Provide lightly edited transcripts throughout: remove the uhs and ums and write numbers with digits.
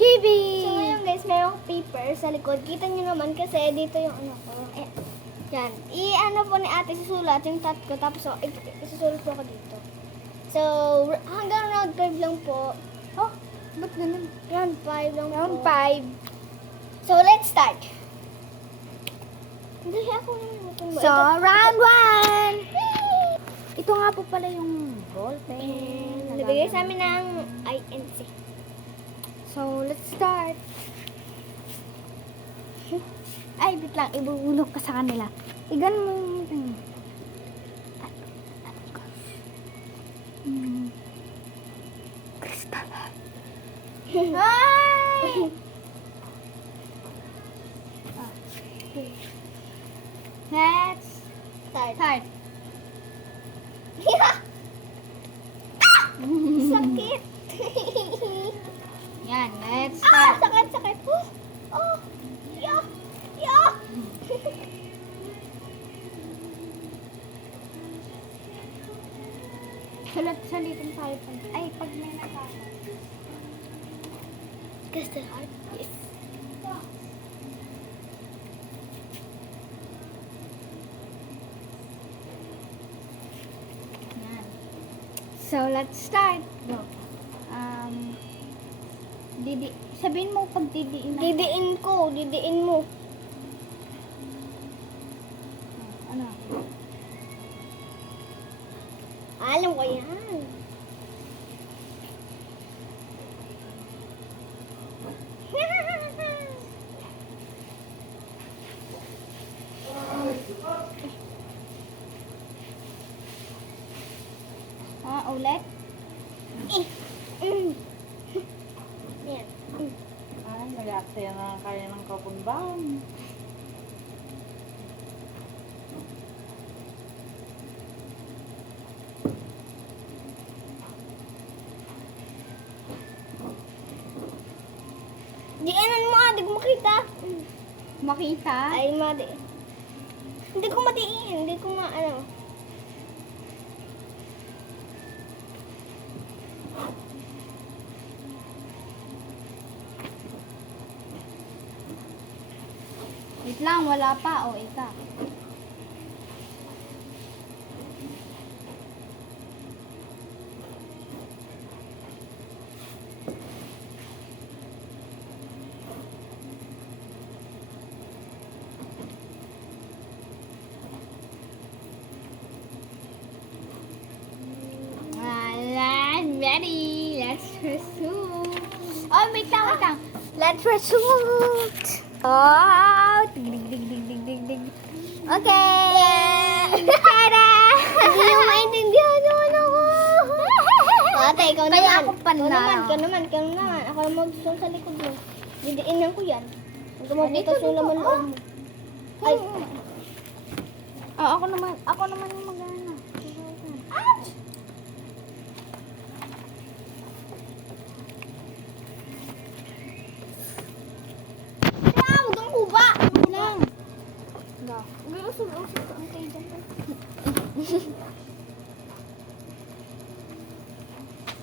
Chibi! So ngayon guys, mayroong paper sa likod. Kita nyo naman kasi dito yung ano ko. Yan. I-ano po ni ate, susulat yung tat ko. Tapos isusulat po ako dito. So, hanggang round 5 lang po. Oh, ba't ganun? Round 5 lang Round po. 5. So, let's start. Hindi ako So, round 1! Ito nga po pala yung ball pen. Nabigay sa amin ng INC. So, let's start. Ay, bit lang. Ibubulog ka sa kanila. Igan mo yung... Crystal. Ay! Let's Start. start. Sakit. Yan, let's start. Sakit. Oh. Yeah. Yeah. Salitin tayo pa. Ay, pag may nagkakaroon. Crystal heart. Yes. Yan. So, let's start. Go. Sabihin mo pag didiin na. Didiin mo. Ano? Alam ko yan. Ulit? Yan. Ay, nag-aksaya na kaya ng kapunbang. Diinan mo di ko makita. Makita? Ay, hindi ko madiin. Hindi ko ano. Wait lang, wala pa. O, ika. Ready. Let's resume. Oh, wait lang. Let's resume. Oh, dig. Okay. Tada! Hindi mo maintindihan yung ano ko. Ate, ikaw Kaya naman. ako panalo. Ikaw naman. Ako naman magsusong sa likod mo. Didiinan ko yan. Huwag ka magbutas dito, yung laman dito. loob mo. Ay, Ako naman yung mag-ano. ouch! Huwag kang kuba! Lang. Go. Usog ang kayo dyan.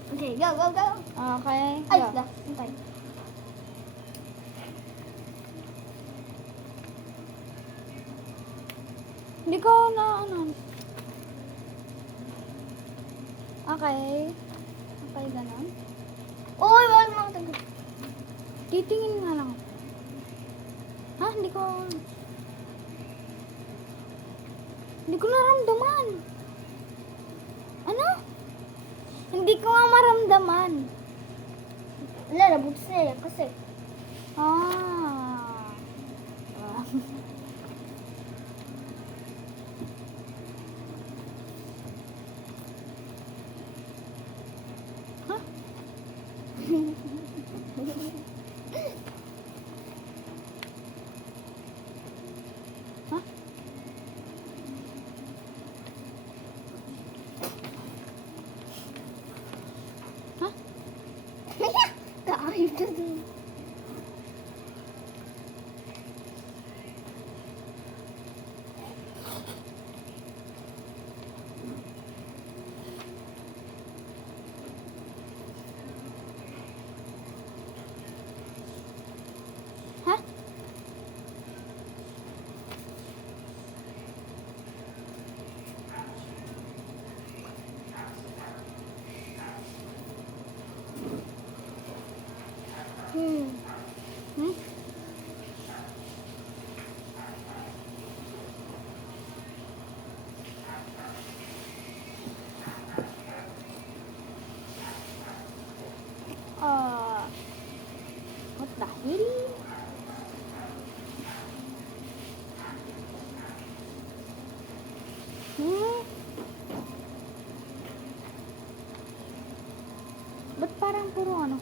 Okay, go. Okay. Ay, Go. antay. Hindi ko na ano. Okay. Okay, ganun. Uy, wala naman tagal. Titingin nga lang. Ha? Hindi ko naramdaman. Ano? Hindi ko nga maramdaman. Wala, nabutas na yan kasi. Ah. Huh? Huh? Huh? Kaayos na din. Ba't parang puro ano?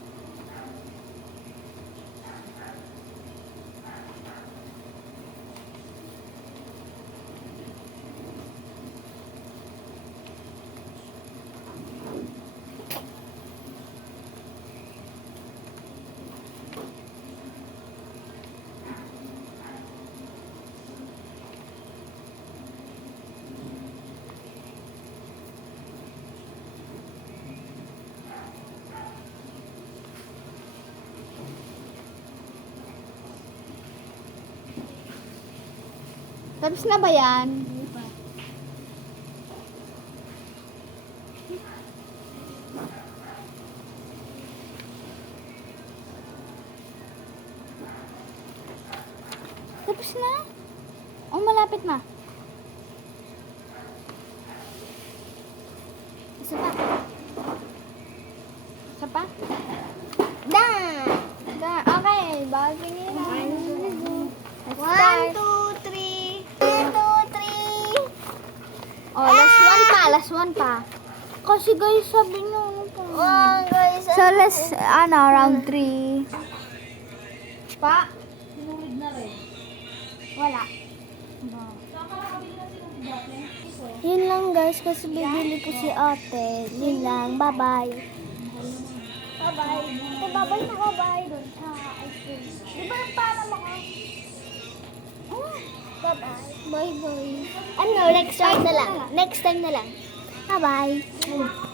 Tapos na ba yan? Tapos na? O malapit na? Isa pa? Isa pa? Done! Okay, bagay nila. 1, 2, 3. 1, 2, 3. Oh, last one pa. Kasi guys, sabi nyo, ano pa? Guys. So, round 3. Pa? Sinulid na rin. Wala. Saan ka nakabili na sinulid dati? Ito. Yun lang guys, kasi bibili ko si ate. Yun lang, bye-bye. Bye-bye. Okay, bye-bye na ko, bye. Doon sa ice cream. Di ba yung panam ako? Bye-bye. Bye-bye. Ano, next time na lang. Next time na lang. Bye-bye.